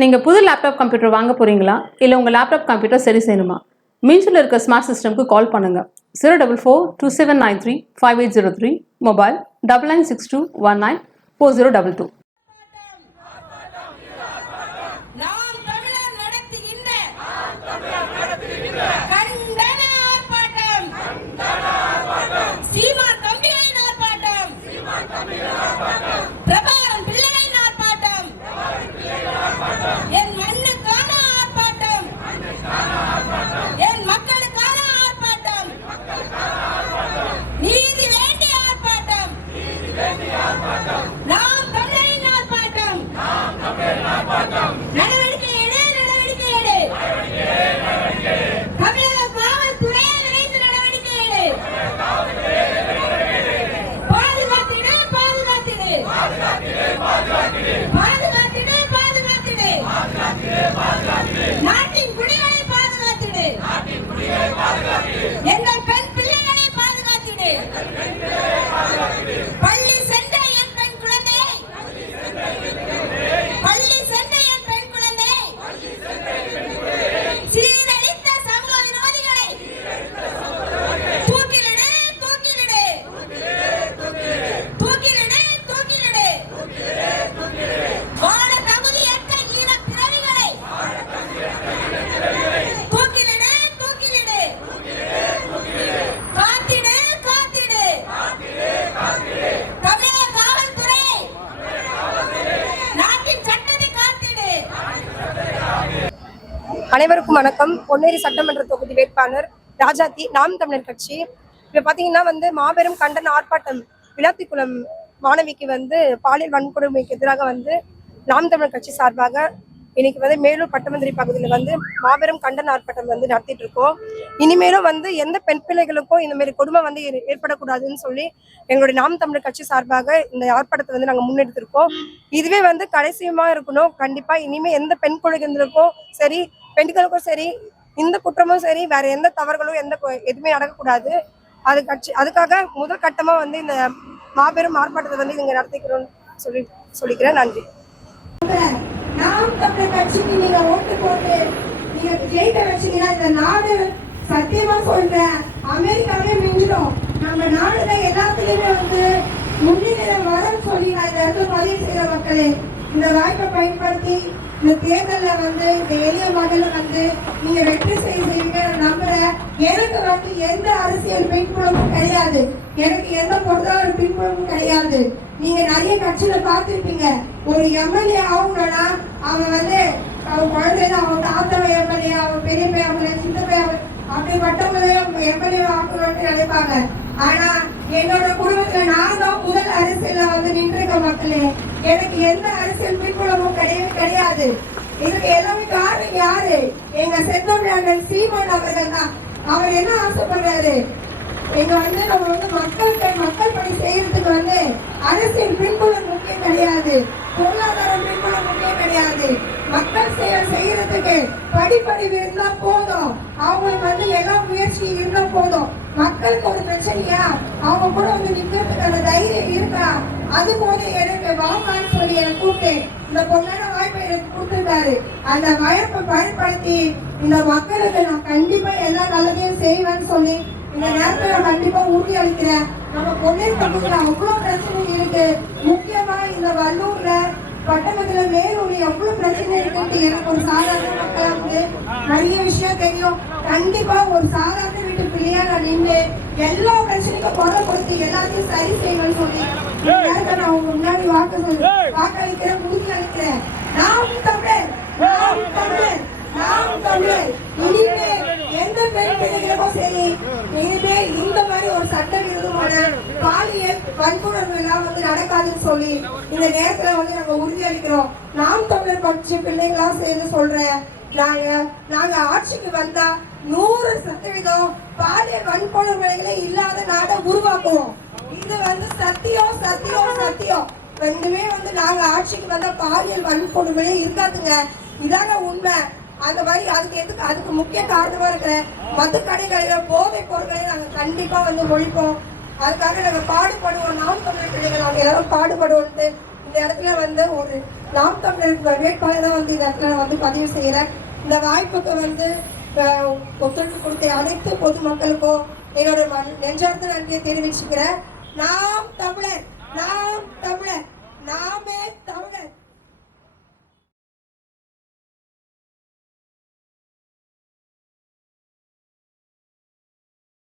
நீங்கள் புது laptop computer வாங்க போகிறீங்களா? இல்லை உங்கள் லேப்டாப் கம்ப்யூட்டர் சரி செய்யணுமா? மீன்ஸில் இருக்க ஸ்மார்ட் சிஸ்டம்க்கு கால் பண்ணுங்கள். 04427935803, மொபைல் 9962194022. எங்கள் பெண் பிள்ளைகளை பாதுகாத்திடு. பள்ளி சென்ற என் பெண் குழந்தை, பள்ளி சென்ற என் பெண் குழந்தை, சீரழித்த சமூக விரோதிகளை தூக்கிலிடு, தூக்கிலிடு, தூக்கிலிடு, தூக்கிலிடு. வாழ தகுதியற்ற ஈன பிறவிகளை தூக்கிலிடு, தூக்கிலிடு. காத்திடு, காத்திடு. தமிழக காவல்துறை நாட்டின் சட்டத்தை காத்திடு. அனைவருக்கும் வணக்கம். பொன்னேரி சட்டமன்ற தொகுதி வேட்பாளர் ராஜாத்தி, நாம் தமிழர் கட்சி. இப்போ பார்த்தீங்கன்னா மாபெரும் கண்டன ஆர்ப்பாட்டம் விளாத்திக்குளம் மாணவிக்கு பாலியல் வன்கொடுமைக்கு எதிராக நாம் தமிழர் கட்சி சார்பாக இன்னைக்கு மேலூர் பட்டமந்திரி பகுதியில் மாபெரும் கண்டன ஆர்ப்பாட்டம் நடத்திட்டு இருக்கோம். இனிமேலும் எந்த பெண் பிள்ளைகளுக்கும் இந்த மாதிரி கொடுமை ஏற்படக்கூடாதுன்னு சொல்லி எங்களுடைய நாம் தமிழர் கட்சி சார்பாக இந்த ஆர்ப்பாட்டத்தை நாங்கள் முன்னெடுத்திருக்கோம். இதுவே கடைசியமா இருக்கணும். கண்டிப்பா இனிமே எந்த பெண் குழந்தைகளுக்கும் சரி, பெண்களுக்கும் சரி, இந்த குற்றமும் சரி, வேற எந்த தவறுகளும் எதுவுமே நடக்கக்கூடாது. அதுக்காக முதல் கட்டமா இந்த மாபெரும் ஆர்ப்பாட்டத்தை இங்க நடத்திக்கிறோம் சொல்லிக்கிறேன். நன்றி. நாம் தமிழர் கட்சிக்கு நீங்க ஓட்டு போட்டு நீங்க ஜெயிக்க வச்சீங்கன்னா இந்த நாடு சத்தியமா சொல்றேன் அமெரிக்காவே மிஞ்சிடும். நம்ம நாடுல எல்லாத்துலயுமே முன்னிலை வரும் சொல்லி நான் இந்த இடத்துல பதிவு செய்யற மக்களே, இந்த வாய்ப்பை பயன்படுத்தி இந்த தேர்தலில் இந்த எளிய மகளிர் நீங்க வெற்றி செய்வீங்க நம்புறேன். எனக்கு எந்த அரசியல் பின்புலமும் கிடையாது, எனக்கு எந்த பொருளாதார பின்புலமும் கிடையாது. நீங்க நிறைய கட்சியில பார்த்திருப்பீங்க, ஒரு எம்எல்ஏ ஆகணும்னா அவன் அவன் குழந்தைல அவன் தாத்தா எம்எல்ஏ, அவன் பெரிய பையன், அவங்கள சின்ன பையன், அப்படிப்பட்டவங்களையும் எம்எல்ஏ ஆகணும்னு நினைப்பாங்க. ஆனா என்னோட குடும்பத்துல நான் தான் முதல் அரசியல்ல நின்றிருக்க மக்களே. எனக்கு எந்த அரசியல் பின்புலமும் கிடையாது. இதுக்கு எல்லாமே காரணம் யாரு? எங்க செந்தமிழர்கள் சீமான் அவர்கள் தான். அவர் என்ன ஆசைப்படுறாரு? எங்க நம்ம மக்கள் பணி செய்யறதுக்கு அரசியல் பின்புலம் முக்கியம் கிடையாது, பொருளாதார பின்புலம் முக்கியம் கிடையாது. மக்கள் சேவை செய்யறதுக்கு படிப்பறிவு இருந்தா போதும், அவங்க எல்லாம் முயற்சி இருந்தா போதும். மக்களுக்கு ஒரு பிரச்சனையா அவங்க கூட நிக்கிறதுக்கான தைரியம் இருக்கா? அது போல எனக்கு வாங்கன்னு சொல்லி எனக்கு கூப்பிட்டு இந்த பொண்ணான வாய்ப்பை எனக்கு கொடுத்துருக்காரு. அந்த வாய்ப்பை பயன்படுத்தி இந்த மக்களுக்கு நான் கண்டிப்பா எல்லா நல்லதையும் செய்வேன்னு சொல்லி இந்த நேரத்துல நான் கண்டிப்பா உறுதி அளிக்கிறேன். நம்ம பொன்னேரி பகுதியில் அவ்வளவு பிரச்சனை இருக்கு. முக்கியமா இந்த வல்லூர்ல பட்டணத்துல மேலூர் எவ்வளவு பிரச்சனை இருக்குன்னு எனக்கு ஒரு சாதாரண மக்களுக்கு நிறைய விஷயம் தெரியும். கண்டிப்பா ஒரு சாதாரண வீட்டு பிள்ளையா நான் நின்று எல்லா பிரச்சனைக்கும் குறை கொடுத்து எல்லாத்தையும் சரி செய்வேன்னு சொல்லி நான் உங்க முன்னாடி வாக்களிக்கிறேன், உறுதி அளிக்கிறேன். நாம் தமிழர், நாம் தமிழர், நாம் தமிழர். இனிமே எந்த பெண் பிள்ளைகளுக்கும் சரி, இனிமே இந்த மாதிரி ஒரு சட்டவிரோதமான பாலியல் வன்கொடுமை எல்லாம் நடக்காதுன்னு சொல்லி இந்த நேரத்துல நம்ம உறுதி அளிக்கிறோம். நாம் தமிழர் கட்சி பிள்ளைங்களா சேர்ந்து சொல்றேன், நாங்க ஆட்சிக்கு வந்தா 100% பாலியல் வன்கொடுமைகளே இல்லாத நாடை உருவாக்குவோம். இது சத்தியம், சத்தியம், சத்தியம். ரெண்டுமே நாங்க ஆட்சிக்கு வந்தா பாலியல் வன்கொடுமையே இருக்காதுங்க. இதாங்க உண்மை. அந்த மாதிரி அதுக்கு முக்கிய காரணமா இருக்கிற மதுக்கடைகளில் போதை பொருட்களை நாங்க கண்டிப்பா ஒழிப்போம். அதுக்காக நாங்க பாடுபடுவோம். நாம் தமிழர் பிள்ளைகள் நாங்க எல்லாரும் பாடுபடுவோம்ட்டு இந்த இடத்துல வந்து ஒரு நாம் தமிழர் வேட்பாளர் தான் வந்து இந்த இடத்துல நான் வந்து பதிவு செய்கிறேன். இந்த வாய்ப்புக்கு வந்து ஒத்துழைப்பு கொடுத்த அனைத்து பொதுமக்களுக்கும் என்னோட நெஞ்சார்ந்த நன்றியை தெரிவிச்சுக்கிறேன். நாம் தமிழர்.